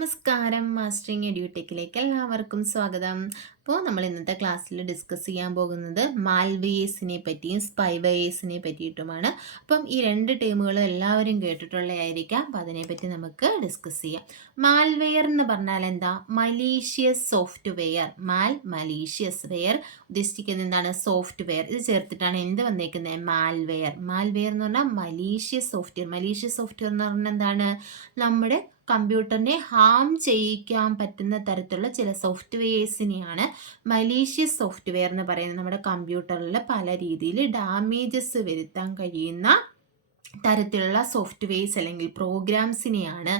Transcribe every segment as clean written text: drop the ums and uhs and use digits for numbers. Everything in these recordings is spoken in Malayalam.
നമസ്കാരം, മാസ്റ്ററിങ് എഡ്യൂടെക്കിലേക്ക് എല്ലാവർക്കും സ്വാഗതം. അപ്പോൾ നമ്മൾ ഇന്നത്തെ ക്ലാസ്സിൽ ഡിസ്കസ് ചെയ്യാൻ പോകുന്നത് മാൽവെയേഴ്സിനെ പറ്റിയും സ്പൈവെയേഴ്സിനെ പറ്റിയിട്ടുമാണ്. അപ്പം ഈ രണ്ട് ടേമുകൾ എല്ലാവരും കേട്ടിട്ടുള്ളതായിരിക്കാം. അപ്പം അതിനെപ്പറ്റി നമുക്ക് ഡിസ്കസ് ചെയ്യാം. മാൽവെയർ എന്ന് പറഞ്ഞാൽ എന്താ? Malicious software. മലീഷ്യസ് വെയർ ഉദ്ദേശിക്കുന്നത് എന്താണ്? സോഫ്റ്റ്വെയർ. ഇത് ചേർത്തിട്ടാണ് എന്ത് വന്നേക്കുന്നത്? മാൽവെയർ. മാൽവെയർ എന്ന് പറഞ്ഞാൽ മലീഷ്യസ് സോഫ്റ്റ്വെയർ. മലീഷ്യസ് സോഫ്റ്റ്വെയർ എന്ന് പറഞ്ഞാൽ എന്താണ്? നമ്മുടെ കമ്പ്യൂട്ടറിനെ ഹാം ചെയ്യിക്കാൻ പറ്റുന്ന തരത്തിലുള്ള ചില സോഫ്റ്റ്വെയർസിനെയാണ് മലീഷ്യസ് സോഫ്റ്റ്വെയർ എന്ന് പറയുന്നത്. നമ്മുടെ കമ്പ്യൂട്ടറിൽ പല രീതിയിൽ ഡാമേജസ് വരുത്താൻ കഴിയുന്ന തരത്തിലുള്ള സോഫ്റ്റ്വെയർസ് അല്ലെങ്കിൽ പ്രോഗ്രാംസിനെയാണ്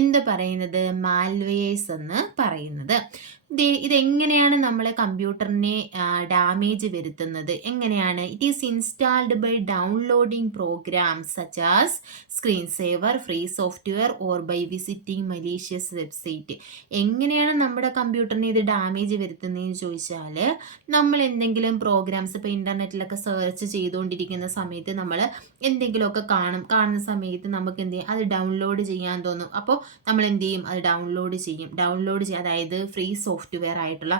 എന്ത് പറയുന്നത്? മാൽവെയേഴ്സ് എന്ന് പറയുന്നത്. ഇതെങ്ങനെയാണ് നമ്മളെ കമ്പ്യൂട്ടറിനെ ഡാമേജ് വരുത്തുന്നത്? എങ്ങനെയാണ്? It is installed by downloading programs such as screen saver, free software or by visiting malicious website. എങ്ങനെയാണ് നമ്മുടെ കമ്പ്യൂട്ടറിനെ ഇത് ഡാമേജ് വരുത്തുന്നതെന്ന് ചോദിച്ചാൽ, നമ്മൾ എന്തെങ്കിലും പ്രോഗ്രാംസ് ഇപ്പോൾ ഇൻ്റർനെറ്റിലൊക്കെ സെർച്ച് ചെയ്തുകൊണ്ടിരിക്കുന്ന സമയത്ത് നമ്മൾ എന്തെങ്കിലുമൊക്കെ കാണുന്ന സമയത്ത് നമുക്ക് എന്ത് ചെയ്യും? അത് ഡൗൺലോഡ് ചെയ്യാൻ തോന്നും. അപ്പോൾ നമ്മൾ എന്ത് ചെയ്യും? അത് ഡൗൺലോഡ് ചെയ്യും. അതായത് ഫ്രീ സോഫ്റ്റ്വെയർ ആയിട്ടുള്ള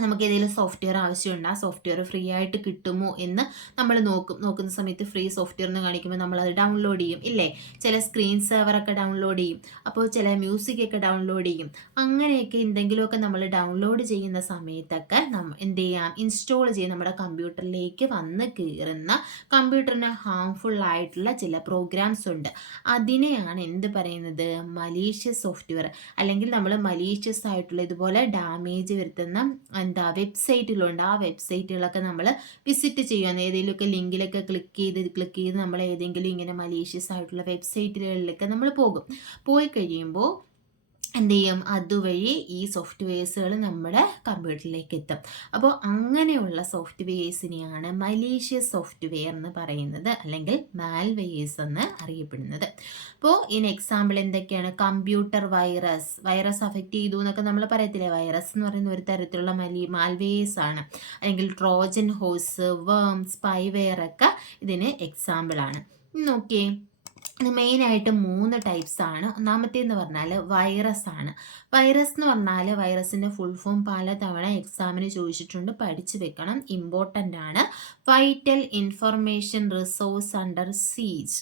നമുക്ക് ഏതെങ്കിലും സോഫ്റ്റ്വെയർ ആവശ്യമുണ്ട്, ആ സോഫ്റ്റ്വെയർ ഫ്രീ ആയിട്ട് കിട്ടുമോ എന്ന് നമ്മൾ നോക്കുന്ന സമയത്ത് ഫ്രീ സോഫ്റ്റ്വെയർ എന്ന് കാണിക്കുമ്പോൾ നമ്മൾ അത് ഡൗൺലോഡ് ചെയ്യും ഇല്ലേ? ചില സ്ക്രീൻ സേവറൊക്കെ ഡൗൺലോഡ് ചെയ്യും, അപ്പോൾ ചില മ്യൂസിക് ഒക്കെ ഡൗൺലോഡ് ചെയ്യും. അങ്ങനെയൊക്കെ എന്തെങ്കിലുമൊക്കെ നമ്മൾ ഡൗൺലോഡ് ചെയ്യുന്ന സമയത്തൊക്കെ എന്ത് ചെയ്യാം? ഇൻസ്റ്റാൾ ചെയ്ത് നമ്മുടെ കമ്പ്യൂട്ടറിലേക്ക് വന്ന് കയറുന്ന കമ്പ്യൂട്ടറിന് ഹാംഫുൾ ആയിട്ടുള്ള ചില പ്രോഗ്രാംസ് ഉണ്ട്. അതിനെയാണ് എന്ത് പറയുന്നത്? Malicious software. അല്ലെങ്കിൽ നമ്മൾ മലീഷ്യസ് ആയിട്ടുള്ള ഇതുപോലെ ഡാമേജ് വരുത്തുന്ന വെബ്സൈറ്റുകളുണ്ട്. ആ വെബ്സൈറ്റുകളൊക്കെ നമ്മൾ വിസിറ്റ് ചെയ്യുക. ഏതെങ്കിലുമൊക്കെ ലിങ്കിലൊക്കെ ക്ലിക്ക് ചെയ്ത് നമ്മൾ ഏതെങ്കിലും ഇങ്ങനെ മലീഷ്യസ് ആയിട്ടുള്ള വെബ്സൈറ്റുകളിലൊക്കെ നമ്മൾ പോയി കഴിയുമ്പോൾ എന്ത് ചെയ്യും? അതുവഴി ഈ സോഫ്റ്റ്വെയർസുകൾ നമ്മുടെ കമ്പ്യൂട്ടറിലേക്ക് എത്തും. അപ്പോൾ അങ്ങനെയുള്ള സോഫ്റ്റ്വെയർസിനെയാണ് മലീഷ്യസ് സോഫ്റ്റ്വെയർ എന്ന് പറയുന്നത്, അല്ലെങ്കിൽ മാൽവെയേഴ്സ് എന്ന് അറിയപ്പെടുന്നത്. അപ്പോൾ ഇതിന് എക്സാമ്പിൾ എന്തൊക്കെയാണ്? കമ്പ്യൂട്ടർ വൈറസ് അഫക്റ്റ് ചെയ്തു എന്നൊക്കെ നമ്മൾ പറയത്തില്ലേ? വൈറസ് എന്ന് പറയുന്ന ഒരു തരത്തിലുള്ള മാൽവെയേഴ്സ് ആണ്. അല്ലെങ്കിൽ ട്രോജൻ ഹോഴ്സ്, വേം, സ്പൈവെയർ ഒക്കെ ഇതിന് എക്സാമ്പിളാണ്. നോക്കിയേ, ഇത് മെയിനായിട്ട് 3 ടൈപ്സ് ആണ്. ഒന്നാമത്തേന്ന് പറഞ്ഞാൽ വൈറസ് ആണ്. വൈറസ് എന്ന് പറഞ്ഞാൽ വൈറസിൻ്റെ ഫുൾ ഫോം പലതവണ എക്സാമിന് ചോദിച്ചിട്ടുണ്ട്, പഠിച്ചു വെക്കണം, ഇമ്പോർട്ടൻ്റ് ആണ്. Vital information resource under siege.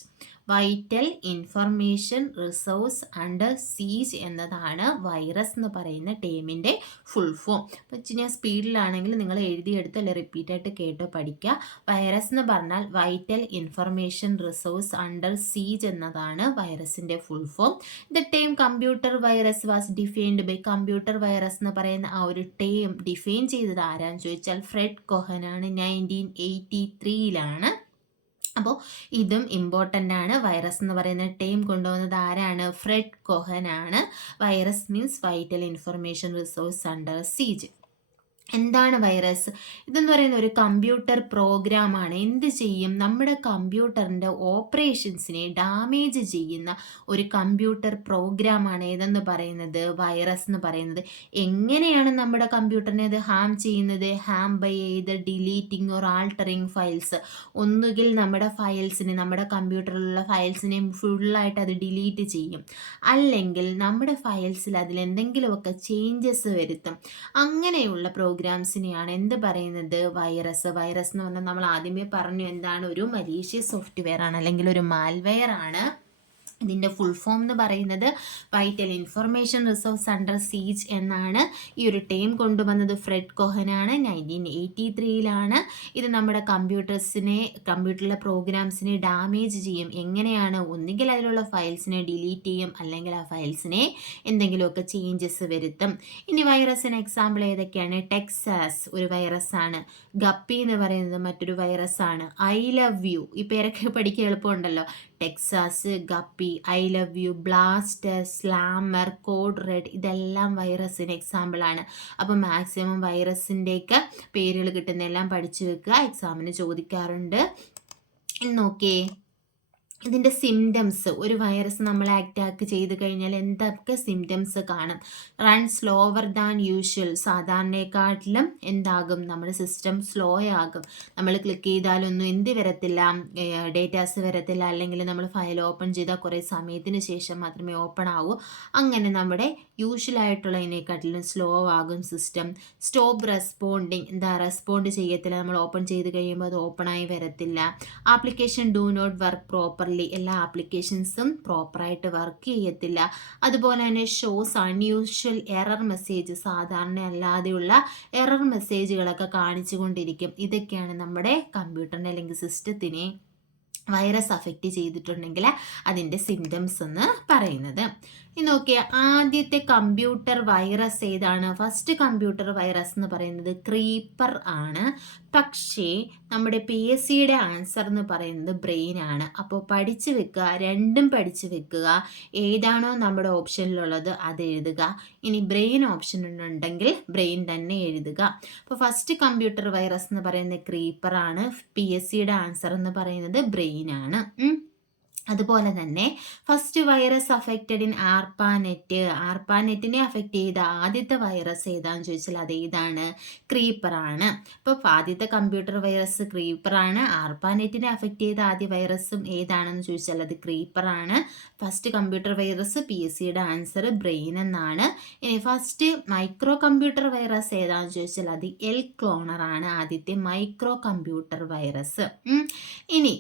Vital information resource under siege എന്നതാണ് വൈറസ് എന്ന് പറയുന്ന ടേമിൻ്റെ ഫുൾ ഫോം. അപ്പോൾ ഞാൻ സ്പീഡിലാണെങ്കിൽ നിങ്ങൾ എഴുതിയെടുത്തോ അല്ലെ റിപ്പീറ്റായിട്ട് കേട്ടോ പഠിക്കുക. വൈറസ് എന്ന് പറഞ്ഞാൽ vital information resource under siege എന്നതാണ് വൈറസിൻ്റെ full form. The term computer virus was defined by. Computer virus എന്ന് പറയുന്ന ആ ഒരു ടേം ഡിഫൈൻ ചെയ്തത് ആരാന്ന് ചോദിച്ചാൽ ഫ്രെഡ് കൊഹനാണ്. 1983 അപ്പോൾ ഇതും ഇമ്പോർട്ടൻ്റ് ആണ്. വൈറസ് എന്ന് പറയുന്ന ടേം കൊണ്ടുവന്നത് ആരാണ്? ഫ്രെഡ് കൊഹനാണ്. Virus means vital information resource under siege. എന്താണ് വൈറസ്? ഇതെന്ന് പറയുന്ന ഒരു കമ്പ്യൂട്ടർ പ്രോഗ്രാമാണ്. എന്ത് ചെയ്യും? നമ്മുടെ കമ്പ്യൂട്ടറിൻ്റെ ഓപ്പറേഷൻസിനെ ഡാമേജ് ചെയ്യുന്ന ഒരു കമ്പ്യൂട്ടർ പ്രോഗ്രാമാണ് ഏതെന്ന് പറയുന്നത്? വൈറസ് എന്ന് പറയുന്നത്. എങ്ങനെയാണ് നമ്മുടെ കമ്പ്യൂട്ടറിനെ അത് ഹാം ചെയ്യുന്നത്? Harm by either deleting or altering files. ഒന്നുകിൽ നമ്മുടെ കമ്പ്യൂട്ടറിലുള്ള ഫയൽസിനെ ഫുള്ളായിട്ട് അത് ഡിലീറ്റ് ചെയ്യും, അല്ലെങ്കിൽ നമ്മുടെ ഫയൽസിൽ അതിലെന്തെങ്കിലുമൊക്കെ ചേഞ്ചസ് വരുത്തും. അങ്ങനെയുള്ള പ്രോഗ്രാംസിനെയാണ് എന്ത് പറയുന്നത്? വൈറസ്. വൈറസ് എന്ന് പറഞ്ഞാൽ നമ്മൾ ആദ്യമേ പറഞ്ഞു എന്താണ്? ഒരു മലീഷ്യസ് സോഫ്റ്റ്വെയർ ആണ്, അല്ലെങ്കിൽ ഒരു മാൽവെയർ ആണ്. ഇതിൻ്റെ ഫുൾ ഫോം എന്ന് പറയുന്നത് vital information resource under siege എന്നാണ്. ഈ ഒരു ടേം കൊണ്ടുവന്നത് ഫ്രെഡ് കൊഹനാണ്. 1983 ഇത് നമ്മുടെ കമ്പ്യൂട്ടറിലെ പ്രോഗ്രാംസിനെ ഡാമേജ് ചെയ്യും. എങ്ങനെയാണ്? ഒന്നുകിൽ അതിലുള്ള ഫയൽസിനെ ഡിലീറ്റ് ചെയ്യും, അല്ലെങ്കിൽ ആ ഫയൽസിനെ എന്തെങ്കിലുമൊക്കെ ചേഞ്ചസ് വരുത്തും. ഇനി വൈറസിന് എക്സാമ്പിൾ ഏതൊക്കെയാണ്? ടെക്സാസ് ഒരു വൈറസ് ആണ്. ഗപ്പി എന്ന് പറയുന്നത് മറ്റൊരു വൈറസ് ആണ്. ഐ ലവ് യു, ഈ പേരൊക്കെ പഠിക്കാൻ എളുപ്പമുണ്ടല്ലോ. Texas, guppy, I love you, blaster, slammer, code red, ഇതെല്ലാം വൈറസിന് എക്സാമ്പിളാണ്. അപ്പോൾ മാക്സിമം വൈറസിൻ്റെയൊക്കെ പേരുകൾ കിട്ടുന്നതെല്ലാം പഠിച്ചു വെക്കുക, എക്സാമിന് ചോദിക്കാറുണ്ട്. നോക്കിയേ, ഇതിൻ്റെ സിംറ്റംസ്, ഒരു വൈറസ് നമ്മളെ അറ്റാക്ക് ചെയ്ത് കഴിഞ്ഞാൽ എന്തൊക്കെ സിംറ്റംസ് കാണും? റൺ സ്ലോവർ ദാൻ യൂഷ്വൽ, സാധാരണയെക്കാട്ടിലും എന്താകും? നമ്മുടെ സിസ്റ്റം സ്ലോ ആകും. നമ്മൾ ക്ലിക്ക് ചെയ്താലൊന്നും എന്ത് വരത്തില്ല, ഡേറ്റാസ് വരത്തില്ല. അല്ലെങ്കിൽ നമ്മൾ ഫയൽ ഓപ്പൺ ചെയ്താൽ കുറേ സമയത്തിന് ശേഷം മാത്രമേ ഓപ്പൺ ആവൂ. അങ്ങനെ നമ്മുടെ യൂഷ്വൽ ആയിട്ടുള്ളതിനെക്കാട്ടിലും സ്ലോ ആകും സിസ്റ്റം. സ്റ്റോപ്പ് റെസ്പോണ്ടിങ്, എന്താ റെസ്പോണ്ട് ചെയ്യത്തില്ല. നമ്മൾ ഓപ്പൺ ചെയ്ത് കഴിയുമ്പോൾ അത് ഓപ്പണായി വരത്തില്ല. Application do not work properly, എല്ലാ ആപ്ലിക്കേഷൻസും പ്രോപ്പറായിട്ട് വർക്ക് ചെയ്യത്തില്ല. അതുപോലെ തന്നെ ഷോസ് അൺയൂഷ്വൽ എറർ മെസ്സേജ്, സാധാരണ അല്ലാതെയുള്ള എറർ മെസ്സേജുകളൊക്കെ കാണിച്ചുകൊണ്ടിരിക്കും. ഇതൊക്കെയാണ് നമ്മുടെ കമ്പ്യൂട്ടറിനെ അല്ലെങ്കിൽ സിസ്റ്റത്തിനെ വൈറസ് അഫക്റ്റ് ചെയ്തിട്ടുണ്ടെങ്കിൽ അതിൻ്റെ സിംറ്റംസ് എന്ന് പറയുന്നത്. ഇനി നോക്കിയ ആദ്യത്തെ കമ്പ്യൂട്ടർ വൈറസ് ഏതാണ്? ഫസ്റ്റ് കമ്പ്യൂട്ടർ വൈറസ് എന്ന് പറയുന്നത് ക്രീപ്പർ ആണ്. പക്ഷേ നമ്മുടെ PSCയുടെ ആൻസർ എന്ന് പറയുന്നത് ബ്രെയിൻ ആണ്. അപ്പോൾ പഠിച്ചു വെക്കുക, രണ്ടും പഠിച്ചു വെക്കുക. ഏതാണോ നമ്മുടെ ഓപ്ഷനിലുള്ളത് അത് എഴുതുക. ഇനി ബ്രെയിൻ ഓപ്ഷൻ ഉണ്ടെങ്കിൽ ബ്രെയിൻ തന്നെ എഴുതുക. അപ്പോൾ ഫസ്റ്റ് കമ്പ്യൂട്ടർ വൈറസ് എന്ന് പറയുന്നത് ക്രീപ്പർ ആണ്. PSCയുടെ ആൻസർ എന്ന് പറയുന്നത് ബ്രെയിൻ ആണ്. അതുപോലെ തന്നെ first virus affected in ARPANET, ആർപ്പാനെറ്റിനെ അഫക്റ്റ് ചെയ്ത ആദ്യത്തെ വൈറസ് ഏതാണെന്ന് ചോദിച്ചാൽ അത് ഏതാണ്? ക്രീപ്പറാണ്. അപ്പോൾ ആദ്യത്തെ കമ്പ്യൂട്ടർ വൈറസ് ക്രീപ്പറാണ്. ആർപ്പാനെറ്റിനെ അഫക്റ്റ് ചെയ്ത ആദ്യ വൈറസും ഏതാണെന്ന് ചോദിച്ചാൽ അത് ക്രീപ്പറാണ്. ഫസ്റ്റ് കമ്പ്യൂട്ടർ വൈറസ് PSCയുടെ ആൻസർ ബ്രെയിൻ എന്നാണ്. ഇനി ഫസ്റ്റ് മൈക്രോ കമ്പ്യൂട്ടർ വൈറസ് ഏതാണെന്ന് ചോദിച്ചാൽ അത് എൽ ക്ലോണർ ആണ്, ആദ്യത്തെ മൈക്രോ കമ്പ്യൂട്ടർ വൈറസ്. ഇനി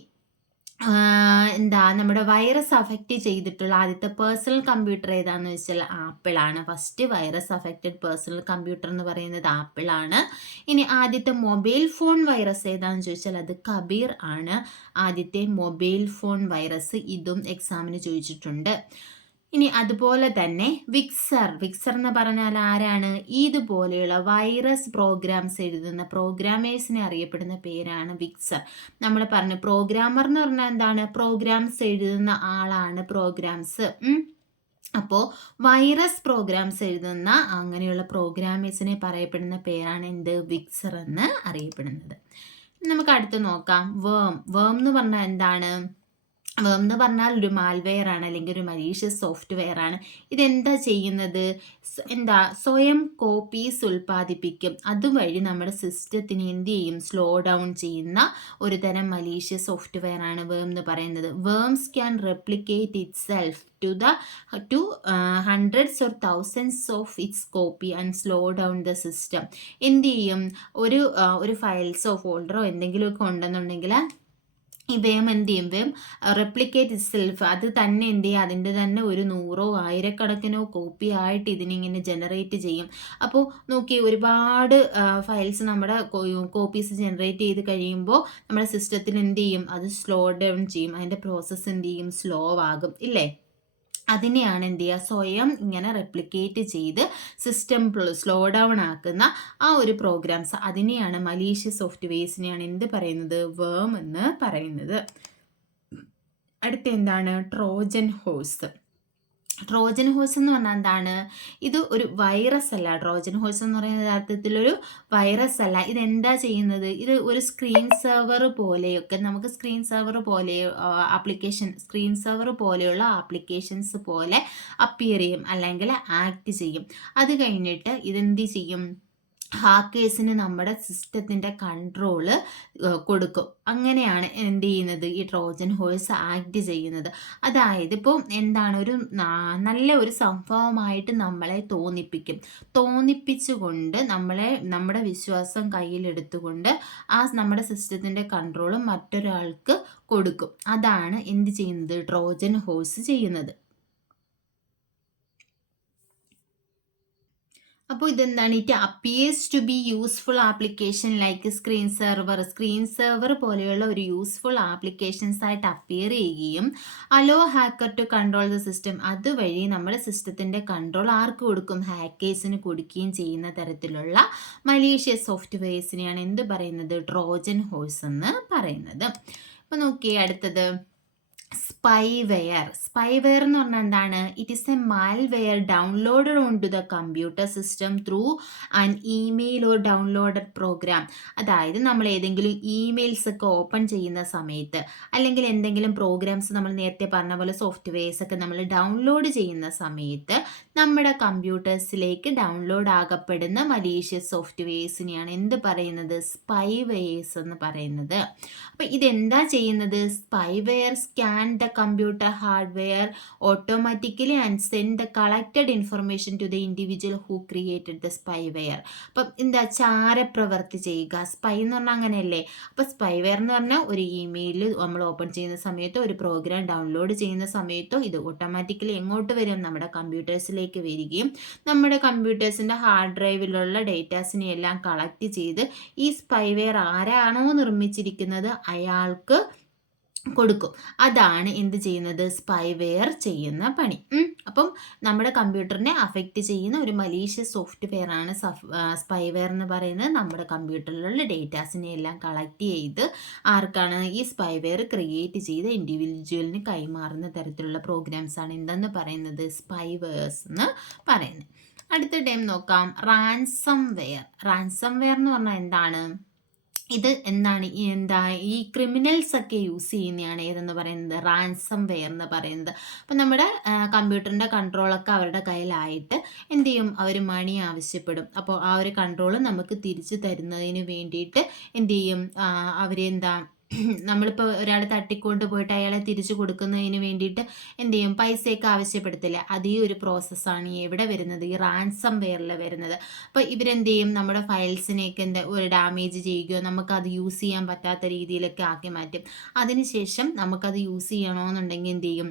എന്താ നമ്മുടെ വൈറസ് അഫക്റ്റ് ചെയ്തിട്ടുള്ള ആദ്യത്തെ പേഴ്സണൽ കമ്പ്യൂട്ടർ ഏതാണെന്ന് വെച്ചാൽ ആപ്പിളാണ്. First virus affected personal computer എന്ന് പറയുന്നത് ആപ്പിളാണ്. ഇനി ആദ്യത്തെ മൊബൈൽ ഫോൺ വൈറസ് ഏതാണെന്ന് ചോദിച്ചാൽ അത് കബീർ ആണ്, ആദ്യത്തെ മൊബൈൽ ഫോൺ വൈറസ്. ഇതും എക്സാമിന് ചോദിച്ചിട്ടുണ്ട്. ഇനി അതുപോലെ തന്നെ വിക്സർ, വിക്സർ എന്ന് പറഞ്ഞാൽ ആരാണ്? ഇതുപോലെയുള്ള വൈറസ് പ്രോഗ്രാംസ് എഴുതുന്ന പ്രോഗ്രാമേഴ്സിനെ അറിയപ്പെടുന്ന പേരാണ് വിക്സർ. നമ്മൾ പറഞ്ഞു പ്രോഗ്രാമർ എന്ന് പറഞ്ഞാൽ എന്താണ്? പ്രോഗ്രാംസ് എഴുതുന്ന ആളാണ് പ്രോഗ്രാംസ്. അപ്പോൾ വൈറസ് പ്രോഗ്രാംസ് എഴുതുന്ന അങ്ങനെയുള്ള പ്രോഗ്രാമേഴ്സിനെ പറയപ്പെടുന്ന പേരാണ് എന്ത്? വിക്സർ എന്ന് അറിയപ്പെടുന്നത്. നമുക്ക് അടുത്ത് നോക്കാം. വേം എന്ന് പറഞ്ഞാൽ എന്താണ്? വേം എന്ന് പറഞ്ഞാൽ ഒരു മാൽവെയർ ആണ്, അല്ലെങ്കിൽ ഒരു മലീഷ്യസ് സോഫ്റ്റ്വെയർ ആണ്. ഇതെന്താ ചെയ്യുന്നത്? എന്താ സ്വയം കോപ്പീസ് ഉൽപ്പാദിപ്പിക്കും. അതുവഴി നമ്മുടെ സിസ്റ്റത്തിന് എന്ത് ചെയ്യും? സ്ലോ ഡൗൺ ചെയ്യുന്ന ഒരു തരം മലീഷ്യസ് സോഫ്റ്റ്വെയർ ആണ് വേം എന്ന് പറയുന്നത്. Worms can replicate it self to hundreds or thousands of its copy and slow down the system. എന്ത് ചെയ്യും? ഒരു ഫയൽസോ ഫോൾഡറോ എന്തെങ്കിലുമൊക്കെ ഉണ്ടെന്നുണ്ടെങ്കിൽ ഇവയും എന്ത് ചെയ്യും? ഇവയും റെപ്ലിക്കേറ്റ് ഇറ്റ്സെൽഫ്, അത് തന്നെ എന്ത് ചെയ്യും? അതിൻ്റെ തന്നെ ഒരു 100 ആയിരക്കണക്കിനോ കോപ്പി ആയിട്ട് ഇതിനിങ്ങനെ ജനറേറ്റ് ചെയ്യും. അപ്പോൾ നോക്കി, ഒരുപാട് ഫയൽസ് നമ്മുടെ കോപ്പീസ് ജനറേറ്റ് ചെയ്ത് കഴിയുമ്പോൾ നമ്മുടെ സിസ്റ്റത്തിൽ എന്ത് ചെയ്യും? അത് സ്ലോ ഡൗൺ ചെയ്യും. അതിൻ്റെ പ്രോസസ്സ് എന്ത് ചെയ്യും? സ്ലോ ആകും, ഇല്ലേ? അതിനെയാണ് എന്ത് ചെയ്യുക? സ്വയം ഇങ്ങനെ റെപ്ലിക്കേറ്റ് ചെയ്ത് സിസ്റ്റം സ്ലോ ഡൗൺ ആക്കുന്ന ആ ഒരു പ്രോഗ്രാംസ്, അതിനെയാണ് മലീഷ്യസ് സോഫ്റ്റ്വെയർസിനെയാണ് എന്ത് പറയുന്നത്? വേം എന്ന് പറയുന്നത്. അടുത്ത എന്താണ്? Trojan horse. ട്രോജൻ ഹോഴ്സ് എന്ന് പറഞ്ഞാൽ എന്താണ്? ഇത് ഒരു വൈറസ് അല്ല. ട്രോജൻ ഹോഴ്സ് എന്ന് പറയുന്നത് യഥാർത്ഥത്തിലൊരു വൈറസ് അല്ല. ഇതെന്താ ചെയ്യുന്നത്? ഇത് ഒരു സ്ക്രീൻ സെർവർ പോലെയൊക്കെ, നമുക്ക് സ്ക്രീൻ സെർവർ പോലെയുള്ള ആപ്ലിക്കേഷൻസ് പോലെ അപ്പിയർ ചെയ്യും, അല്ലെങ്കിൽ ആക്ട് ചെയ്യും. അത് കഴിഞ്ഞിട്ട് ഇതെന്ത് ചെയ്യും? ഹാക്കേഴ്സിന് നമ്മുടെ സിസ്റ്റത്തിൻ്റെ കൺട്രോള് കൊടുക്കും. അങ്ങനെയാണ് എന്ത് ചെയ്യുന്നത്? ഈ ട്രോജൻ ഹോഴ്സ് ആക്ട് ചെയ്യുന്നത്. അതായത് ഇപ്പോൾ എന്താണ്? ഒരു നല്ല ഒരു സംഭവമായിട്ട് നമ്മളെ തോന്നിപ്പിച്ചുകൊണ്ട് നമ്മുടെ വിശ്വാസം കയ്യിലെടുത്തുകൊണ്ട് നമ്മുടെ സിസ്റ്റത്തിൻ്റെ കൺട്രോളും മറ്റൊരാൾക്ക് കൊടുക്കും. അതാണ് എന്ത് ചെയ്യുന്നത്? ട്രോജൻ ഹോഴ്സ് ചെയ്യുന്നത്. അപ്പോൾ ഇതെന്താണ്? It appears to be useful application like screen server പോലെയുള്ള ഒരു യൂസ്ഫുൾ ആപ്ലിക്കേഷൻസ് ആയിട്ട് അപ്പിയർ ചെയ്യുകയും allow hacker to control the system, അതുവഴി നമ്മുടെ സിസ്റ്റത്തിൻ്റെ കൺട്രോൾ ആർക്ക് കൊടുക്കും? ഹാക്കേഴ്സിന് കൊടുക്കുകയും ചെയ്യുന്ന തരത്തിലുള്ള മലീഷ്യസ് സോഫ്റ്റ്വെയർസിനെയാണ് എന്ത് പറയുന്നത്? ട്രോജൻ ഹോഴ്സ് എന്ന് പറയുന്നത്. അപ്പോൾ നോക്കിയേ അടുത്തത് സ്പൈവെയർ എന്ന് പറഞ്ഞാൽ എന്താണ്? It is a malware downloaded on to the computer system through an email or downloaded program. അതായത് നമ്മൾ ഏതെങ്കിലും ഇമെയിൽസ് ഒക്കെ ഓപ്പൺ ചെയ്യുന്ന സമയത്ത്, അല്ലെങ്കിൽ എന്തെങ്കിലും പ്രോഗ്രാംസ് നമ്മൾ നേരത്തെ പറഞ്ഞ പോലെ സോഫ്റ്റ്വെയർസ് ഒക്കെ നമ്മൾ ഡൗൺലോഡ് ചെയ്യുന്ന സമയത്ത് നമ്മുടെ കമ്പ്യൂട്ടേഴ്സിലേക്ക് ഡൗൺലോഡ് ആകപ്പെടുന്ന മലീഷ്യസ് സോഫ്റ്റ്വെയർസിനെയാണ് എന്ത് പറയുന്നത്? സ്പൈവെയർസ് എന്ന് പറയുന്നത്. അപ്പോൾ ഇതെന്താ ചെയ്യുന്നത്? Spyware scan the computer hardware automatically and send the collected information to the individual who created the spyware. അപ്പം എന്താ? ചാരപ്രവർത്തി ചെയ്യുക. സ്പൈ എന്ന് പറഞ്ഞാൽ അങ്ങനെയല്ലേ? അപ്പോൾ സ്പൈവെയർ എന്ന് പറഞ്ഞാൽ ഒരു ഇമെയിൽ നമ്മൾ ഓപ്പൺ ചെയ്യുന്ന സമയത്തോ ഒരു പ്രോഗ്രാം ഡൗൺലോഡ് ചെയ്യുന്ന സമയത്തോ ഇത് ഓട്ടോമാറ്റിക്കലി എങ്ങോട്ട് വരും? നമ്മുടെ കമ്പ്യൂട്ടേഴ്സിലേക്ക് വരികയും നമ്മുടെ കമ്പ്യൂട്ടേഴ്സിൻ്റെ ഹാർഡ് ഡ്രൈവിലുള്ള ഡേറ്റാസിനെ എല്ലാം കളക്ട് ചെയ്ത് ഈ സ്പൈവെയർ ആരാണോ നിർമ്മിച്ചിരിക്കുന്നത് അയാൾക്ക് കൊടുക്കും. അതാണ് എന്ത് ചെയ്യുന്നത്? സ്പൈവെയർ ചെയ്യുന്ന പണി. അപ്പം നമ്മുടെ കമ്പ്യൂട്ടറിനെ അഫക്റ്റ് ചെയ്യുന്ന ഒരു മലീഷ്യസ് സോഫ്റ്റ്വെയർ ആണ് സ്പൈവെയർ എന്ന് പറയുന്നത്. നമ്മുടെ കമ്പ്യൂട്ടറിലുള്ള ഡേറ്റാസിനെ എല്ലാം കളക്ട് ചെയ്ത് ആർക്കാണ് ഈ സ്പൈവെയർ ക്രിയേറ്റ് ചെയ്ത് ഇൻഡിവിജ്വലിന് കൈമാറുന്ന തരത്തിലുള്ള പ്രോഗ്രാംസ് ആണ് എന്തെന്ന് പറയുന്നത്? സ്പൈവെയർസ് എന്ന് പറയുന്നത്. അടുത്ത ടൈം നോക്കാം, റാൻസം വെയർ എന്ന് പറഞ്ഞാൽ എന്താണ്? ഇത് എന്താണ്? ഈ ക്രിമിനൽസ് ഒക്കെ യൂസ് ചെയ്യുന്നതാണ് ഏതെന്ന് പറയുന്നത്? റാൻസം വെയർ എന്ന് പറയുന്നത്. അപ്പം നമ്മുടെ കമ്പ്യൂട്ടറിൻ്റെ കൺട്രോളൊക്കെ അവരുടെ കയ്യിലായിട്ട് എന്ത് ചെയ്യും? അവർ മണി ആവശ്യപ്പെടും. അപ്പോൾ ആ ഒരു കൺട്രോൾ നമുക്ക് തിരിച്ചു തരുന്നതിന് വേണ്ടിയിട്ട് എന്ത് ചെയ്യും? അവരെന്താ നമ്മളിപ്പോൾ ഒരാൾ തട്ടിക്കൊണ്ട് പോയിട്ട് അയാളെ തിരിച്ചു കൊടുക്കുന്നതിന് വേണ്ടിയിട്ട് എന്ത് ചെയ്യും? പൈസയൊക്കെ ആവശ്യപ്പെടുത്തില്ല. അതേ ഒരു പ്രോസസ്സാണ് എവിടെ വരുന്നത്? ഈ റാൻസം വെയറിൽ വരുന്നത്. അപ്പോൾ ഇവരെന്ത് ചെയ്യും? നമ്മുടെ ഫയൽസിനെയൊക്കെ ഒരു ഡാമേജ് ചെയ്യുകയോ നമുക്കത് യൂസ് ചെയ്യാൻ പറ്റാത്ത രീതിയിലൊക്കെ ആക്കി മാറ്റും. അതിനുശേഷം നമുക്കത് യൂസ് ചെയ്യണമെന്നുണ്ടെങ്കിൽ എന്ത് ചെയ്യും?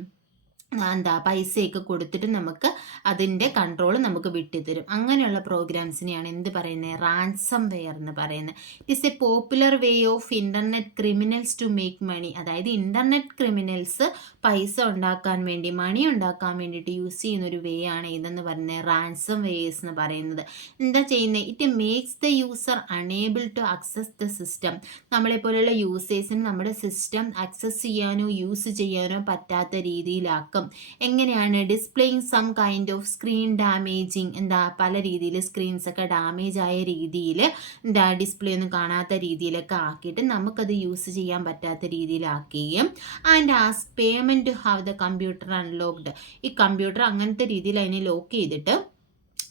പൈസയൊക്കെ കൊടുത്തിട്ട് നമുക്ക് അതിൻ്റെ കൺട്രോൾ നമുക്ക് വിട്ടുതരും. അങ്ങനെയുള്ള പ്രോഗ്രാംസിനെയാണ് എന്ത് പറയുന്നത്? റാൻസം വെയർ എന്ന് പറയുന്നത്. It is a popular way of internet criminals to make money. അതായത് ഇൻ്റർനെറ്റ് ക്രിമിനൽസ് പൈസ ഉണ്ടാക്കാൻ വേണ്ടി, മണി ഉണ്ടാക്കാൻ വേണ്ടിയിട്ട് യൂസ് ചെയ്യുന്ന ഒരു വേ ആണ് ഇതെന്ന് പറയുന്നത്, റാൻസം വെയേഴ്സ് എന്ന് പറയുന്നത്. എന്താ ചെയ്യുന്നത്? It makes the user unable to access the system. നമ്മളെപ്പോലുള്ള യൂസേഴ്സിന് നമ്മുടെ സിസ്റ്റം ആക്സസ് ചെയ്യാനോ യൂസ് ചെയ്യാനോ പറ്റാത്ത രീതിയിലാക്കും. എങ്ങനെയാണ്? Displaying some kind of screen damaging. പല രീതിയിൽ സ്ക്രീൻസ് ഒക്കെ ഡാമേജ് ആയ രീതിയിൽ ഡിസ്പ്ലേ ഒന്നും കാണാത്ത രീതിയിലൊക്കെ ആക്കിയിട്ട് നമുക്കത് യൂസ് ചെയ്യാൻ പറ്റാത്ത രീതിയിലാക്കുകയും and ask payment to have the computer unlocked. ഈ കമ്പ്യൂട്ടർ അങ്ങനത്തെ രീതിയിൽ അതിനെ ലോക്ക് ചെയ്തിട്ട്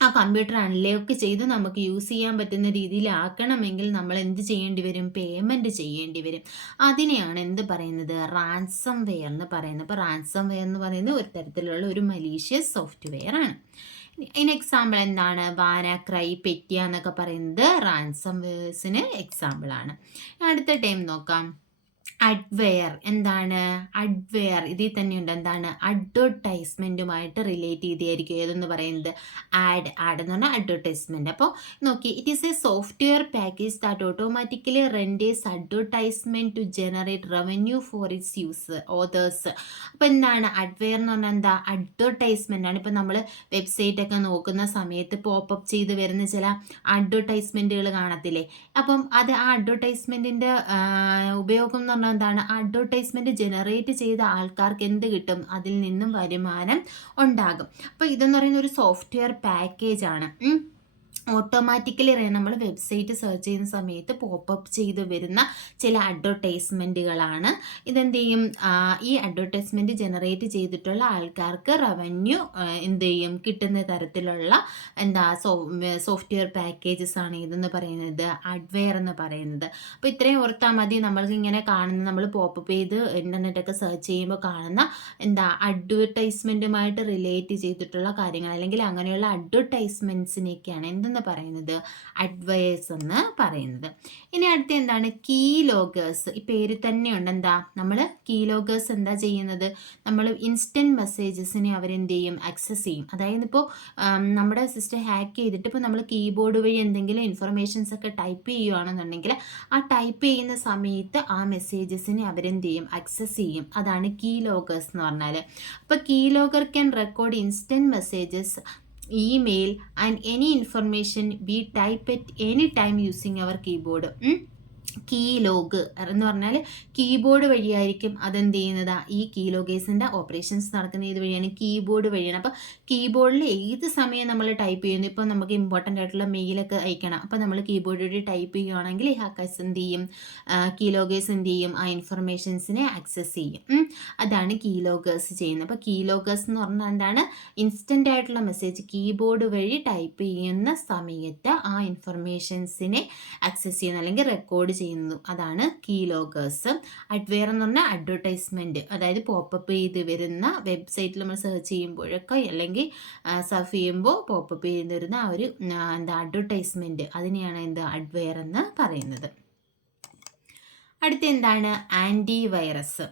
ആ കമ്പ്യൂട്ടർ അൺലോക്ക് ചെയ്ത് നമുക്ക് യൂസ് ചെയ്യാൻ പറ്റുന്ന രീതിയിലാക്കണമെങ്കിൽ നമ്മൾ എന്ത് ചെയ്യേണ്ടി വരും? പേയ്മെൻറ്റ് ചെയ്യേണ്ടി വരും. അതിനെയാണ് എന്ത് പറയുന്നത്? റാൻസം വെയർ എന്ന് പറയുന്നത്. അപ്പോൾ റാൻസം വെയർ എന്ന് പറയുന്നത് ഒരു തരത്തിലുള്ള ഒരു മലീഷ്യസ് സോഫ്റ്റ്വെയർ ആണ്. ഇതിന് എക്സാമ്പിൾ എന്താണ്? വാനാക്രൈ, പെറ്റിയ എന്നൊക്കെ പറയുന്നത് റാൻസം വെയേഴ്സിന് എക്സാമ്പിളാണ്. അടുത്ത ടൈം നോക്കാം, അഡ്വെയർ. എന്താണ് അഡ്വെയർ? ഇതിൽ തന്നെയുണ്ട് എന്താണ്? അഡ്വർടൈസ്മെൻറ്റുമായിട്ട് റിലേറ്റ് ചെയ്തായിരിക്കും ഏതെന്ന് പറയുന്നത്? ആഡ് എന്ന് പറഞ്ഞാൽ അഡ്വർടൈസ്മെൻറ്റ്. അപ്പോൾ നോക്കി, it is a software package that automatically renders advertisement to generate revenue for its use authors. അപ്പോൾ എന്താണ് അഡ്വെയർ എന്ന് പറഞ്ഞാൽ? അഡ്വർടൈസ്മെൻ്റ് ആണ്. ഇപ്പോൾ നമ്മൾ വെബ്സൈറ്റൊക്കെ നോക്കുന്ന സമയത്ത് പോപ്പപ്പ് ചെയ്ത് വരുന്ന ചില അഡ്വർടൈസ്മെൻറ്റുകൾ കാണത്തില്ലേ? അപ്പം അത് ആ അഡ്വർടൈസ്മെൻറ്റിൻ്റെ ഉപയോഗം എന്ന് പറഞ്ഞാൽ എന്താണ്? അഡ്വർടൈസ്മെൻറ്റ് ജനറേറ്റ് ചെയ്ത ആൾക്കാർക്ക് എന്ത് കിട്ടും? അതിൽ നിന്നും വരുമാനം ഉണ്ടാകും. അപ്പോൾ ഇതെന്ന് പറയുന്ന ഒരു സോഫ്റ്റ്വെയർ പാക്കേജാണ്. ഓട്ടോമാറ്റിക്കലി നമ്മൾ വെബ്സൈറ്റ് സെർച്ച് ചെയ്യുന്ന സമയത്ത് പോപ്പപ്പ് ചെയ്ത് വരുന്ന ചില അഡ്വർടൈസ്മെൻറ്റുകളാണ്. ഇതെന്ത് ചെയ്യും? ഈ അഡ്വർടൈസ്മെൻറ്റ് ജനറേറ്റ് ചെയ്തിട്ടുള്ള ആൾക്കാർക്ക് റവന്യൂ എന്ത് ചെയ്യും? കിട്ടുന്ന തരത്തിലുള്ള സോഫ്റ്റ്വെയർ പാക്കേജസ് ആണ് ഇതെന്ന് പറയുന്നത്, അഡ്വെയർ എന്ന് പറയുന്നത്. അപ്പോൾ ഇത്രയും ഓർത്താൽ മതി. നമ്മൾക്ക് ഇങ്ങനെ കാണുന്ന, നമ്മൾ പോപ്പപ്പ് ചെയ്ത് ഇൻ്റർനെറ്റൊക്കെ സെർച്ച് ചെയ്യുമ്പോൾ കാണുന്ന അഡ്വർടൈസ്മെൻറ്റുമായിട്ട് റിലേറ്റ് ചെയ്തിട്ടുള്ള കാര്യങ്ങൾ, അല്ലെങ്കിൽ അങ്ങനെയുള്ള അഡ്വർടൈസ്മെൻറ്റ്സിനെയൊക്കെയാണ് എന്തെന്ന് പറയുന്നത്? അഡ്വൈസ് എന്ന് പറയുന്നത്. ഇനി അടുത്ത എന്താണ്? Key loggers. ഈ പേര് തന്നെയുണ്ട്. നമ്മൾ കീ ലോഗേഴ്സ് എന്താ ചെയ്യുന്നത്? നമ്മൾ ഇൻസ്റ്റൻറ്റ് മെസ്സേജസിനെ അവരെന്ത് ചെയ്യും? ആക്സസ് ചെയ്യും. അതായത് ഇപ്പോൾ നമ്മുടെ സിസ്റ്റം ഹാക്ക് ചെയ്തിട്ട് ഇപ്പോൾ നമ്മൾ കീബോർഡ് വഴി എന്തെങ്കിലും ഇൻഫർമേഷൻസ് ഒക്കെ ടൈപ്പ് ചെയ്യുകയാണെന്നുണ്ടെങ്കിൽ ആ ടൈപ്പ് ചെയ്യുന്ന സമയത്ത് ആ മെസ്സേജസിനെ അവരെന്ത് ചെയ്യും? ആക്സസ് ചെയ്യും. അതാണ് കീ ലോഗേഴ്സ് എന്ന് പറഞ്ഞാൽ. അപ്പോൾ key logger can record instant messages, email and any information we type at any time using our keyboard. കീലോഗ് എന്ന് പറഞ്ഞാൽ കീബോർഡ് വഴിയായിരിക്കും അതെന്ത് ചെയ്യുന്നത്, ഈ കീലോഗേഴ്സിൻ്റെ ഓപ്പറേഷൻസ് നടക്കുന്ന ഏത് വഴിയാണ്, കീബോർഡ് വഴിയാണ്. അപ്പോൾ കീബോർഡിൽ ഏത് സമയം നമ്മൾ ടൈപ്പ് ചെയ്യുന്നു, ഇപ്പോൾ നമുക്ക് ഇമ്പോർട്ടൻ്റ് ആയിട്ടുള്ള മെയിലൊക്കെ അയക്കണം, അപ്പോൾ നമ്മൾ കീബോർഡ് വഴി ടൈപ്പ് ചെയ്യുകയാണെങ്കിൽ ഈ ഹാക്കേഴ്സ് എന്ത് ചെയ്യും, കീലോഗേഴ്സ് എന്ത് ചെയ്യും, ആ ഇൻഫർമേഷൻസിനെ ആക്സസ് ചെയ്യും. അതാണ് കീലോഗേഴ്സ് ചെയ്യുന്നത്. അപ്പോൾ കീലോഗേഴ്സ് എന്ന് പറഞ്ഞാൽ എന്താണ്, ഇൻസ്റ്റൻ്റ് ആയിട്ടുള്ള മെസ്സേജ് കീബോർഡ് വഴി ടൈപ്പ് ചെയ്യുന്ന സമയത്ത് ആ ഇൻഫർമേഷൻസിനെ ആക്സസ് ചെയ്യുന്ന അല്ലെങ്കിൽ റെക്കോർഡ് ചെയ്യുന്നു, അതാണ് കീലോഗേഴ്സ്. അഡ്വെയർ എന്ന് പറഞ്ഞാൽ അഡ്വർടൈസ്മെൻറ്റ്, അതായത് പോപ്പപ്പ് ചെയ്ത് വരുന്ന വെബ്സൈറ്റിൽ നമ്മൾ സെർച്ച് ചെയ്യുമ്പോഴൊക്കെ അല്ലെങ്കിൽ സർഫ് ചെയ്യുമ്പോൾ പോപ്പപ്പ് ചെയ്ത് വരുന്ന ആ ഒരു അഡ്വർടൈസ്മെൻറ്റ്, അതിനെയാണ് അഡ്വെയർ എന്ന് പറയുന്നത്. അടുത്ത എന്താണ്, ആൻറ്റിവൈറസ്.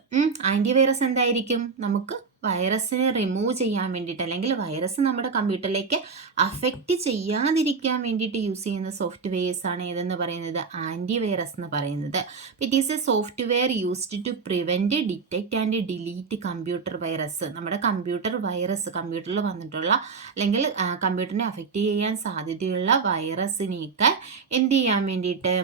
ആൻറ്റിവൈറസ് എന്തായിരിക്കും, നമുക്ക് വൈറസിനെ റിമൂവ് ചെയ്യാൻ വേണ്ടിയിട്ട് അല്ലെങ്കിൽ വൈറസ് നമ്മുടെ കമ്പ്യൂട്ടറിലേക്ക് അഫക്റ്റ് ചെയ്യാതിരിക്കാൻ വേണ്ടിയിട്ട് യൂസ് ചെയ്യുന്ന സോഫ്റ്റ്വെയർസ് ആണ് ഏതെന്ന് പറയുന്നത്, ആൻറ്റിവൈറസ് എന്ന് പറയുന്നത്. It is a software used to prevent, detect and delete computer virus. നമ്മുടെ കമ്പ്യൂട്ടർ വൈറസ്, കമ്പ്യൂട്ടറിൽ വന്നിട്ടുള്ള അല്ലെങ്കിൽ കമ്പ്യൂട്ടറിനെ അഫക്റ്റ് ചെയ്യാൻ സാധ്യതയുള്ള വൈറസിനെയൊക്കെ എന്ത് ചെയ്യാൻ വേണ്ടിയിട്ട്,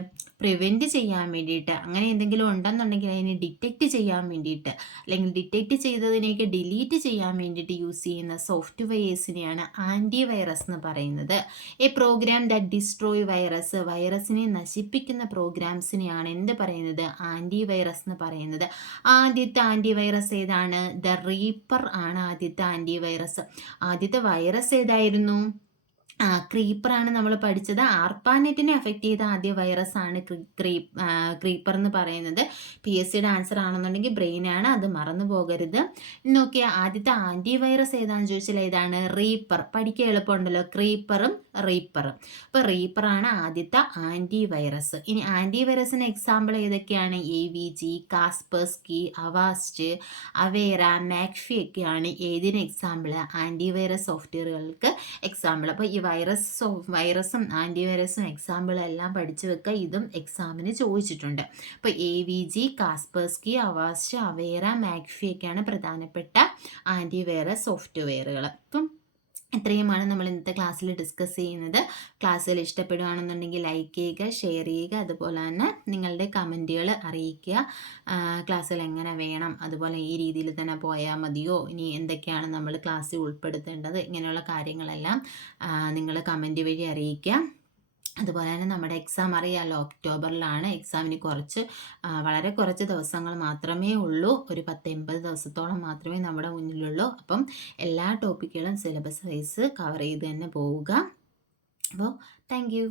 പ്രിവെൻറ്റ് ചെയ്യാൻ വേണ്ടിയിട്ട്, അങ്ങനെ എന്തെങ്കിലും ഉണ്ടെന്നുണ്ടെങ്കിൽ അതിനെ ഡിറ്റക്റ്റ് ചെയ്യാൻ വേണ്ടിയിട്ട് അല്ലെങ്കിൽ ഡിറ്റക്റ്റ് ചെയ്തതിനെയൊക്കെ ഡിലീറ്റ് ചെയ്യാൻ വേണ്ടിയിട്ട് യൂസ് ചെയ്യുന്ന സോഫ്റ്റ്വെയർസിനെയാണ് ആൻറ്റിവൈറസ് എന്ന് പറയുന്നത്. A program that destroy virus, വൈറസിനെ നശിപ്പിക്കുന്ന പ്രോഗ്രാംസിനെയാണ് എന്ത് പറയുന്നത്, ആൻറ്റിവൈറസ് എന്ന് പറയുന്നത്. ആദ്യത്തെ ആൻറ്റിവൈറസ് ഏതാണ്, ദ റീപ്പർ ആണ് ആദ്യത്തെ ആൻറ്റിവൈറസ്. ആദ്യത്തെ വൈറസ് ഏതായിരുന്നു, ക്രീപ്പറാണ് നമ്മൾ പഠിച്ചത്. ആർപ്പാനെറ്റിനെ അഫക്റ്റ് ചെയ്ത ആദ്യ വൈറസ് ആണ് ക്രീപ്പർ എന്ന് പറയുന്നത്. PSCയുടെ ആൻസർ ആണെന്നുണ്ടെങ്കിൽ ബ്രെയിനാണ്, അത് മറന്നു പോകരുത്. നോക്കിയാൽ ആദ്യത്തെ ആൻറ്റിവൈറസ് ഏതാണെന്ന് ചോദിച്ചാൽ ഏതാണ്, റീപ്പർ. പഠിക്കാൻ എളുപ്പമുണ്ടല്ലോ, ക്രീപ്പറും റീപ്പറും. അപ്പോൾ റീപ്പറാണ് ആദ്യത്തെ ആൻറ്റിവൈറസ്. ഇനി ആൻറ്റിവൈറസിന് എക്സാമ്പിൾ ഏതൊക്കെയാണ്, AVG, കാസ്പെർസ്കി, അവാസ്റ്റ്, അവേറ, മാക്ഫി ഒക്കെയാണ് ഏതിന് എക്സാമ്പിൾ, ആൻറ്റിവൈറസ് സോഫ്റ്റ്വെയറുകൾക്ക് എക്സാമ്പിൾ. അപ്പോൾ ഈ വൈറസും ആൻറ്റിവൈറസും എക്സാമ്പിൾ എല്ലാം പഠിച്ചു വെക്കുക, ഇതും എക്സാമിന് ചോദിച്ചിട്ടുണ്ട്. അപ്പോൾ AVG, കാസ്പെർസ്കി, അവാസ്റ്റ്, അവേറ, മാക്ഫി ഒക്കെയാണ് പ്രധാനപ്പെട്ട ആൻറ്റിവൈറസ് സോഫ്റ്റ്വെയറുകൾ. അപ്പം ഇത്രയുമാണ് നമ്മൾ ഇന്നത്തെ ക്ലാസ്സിൽ ഡിസ്കസ് ചെയ്യുന്നത്. ക്ലാസ്സിൽ ഇഷ്ടപ്പെടുകയാണെന്നുണ്ടെങ്കിൽ ലൈക്ക് ചെയ്യുക, ഷെയർ ചെയ്യുക, അതുപോലെ തന്നെ നിങ്ങളുടെ കമൻറ്റുകൾ അറിയിക്കുക. ക്ലാസ്സിൽ എങ്ങനെ വേണം, അതുപോലെ ഈ രീതിയിൽ തന്നെ പോയാൽ മതിയോ, ഇനി എന്തൊക്കെയാണ് നമ്മൾ ക്ലാസ്സിൽ ഉൾപ്പെടുത്തേണ്ടത്, ഇങ്ങനെയുള്ള കാര്യങ്ങളെല്ലാം നിങ്ങൾ കമൻറ്റ് വഴി അറിയിക്കുക. അതുപോലെ തന്നെ നമ്മുടെ എക്സാം അറിയാമല്ലോ, ഒക്ടോബറിലാണ്. എക്സാമിന് വളരെ കുറച്ച് ദിവസങ്ങൾ മാത്രമേ ഉള്ളൂ, ഒരു 10-80 ദിവസത്തോളം മാത്രമേ നമ്മുടെ മുന്നിലുള്ളൂ. അപ്പം എല്ലാ ടോപ്പിക്കുകളും സിലബസ് വൈസ് കവർ ചെയ്ത് തന്നെ പോവുക. അപ്പോൾ താങ്ക് യു.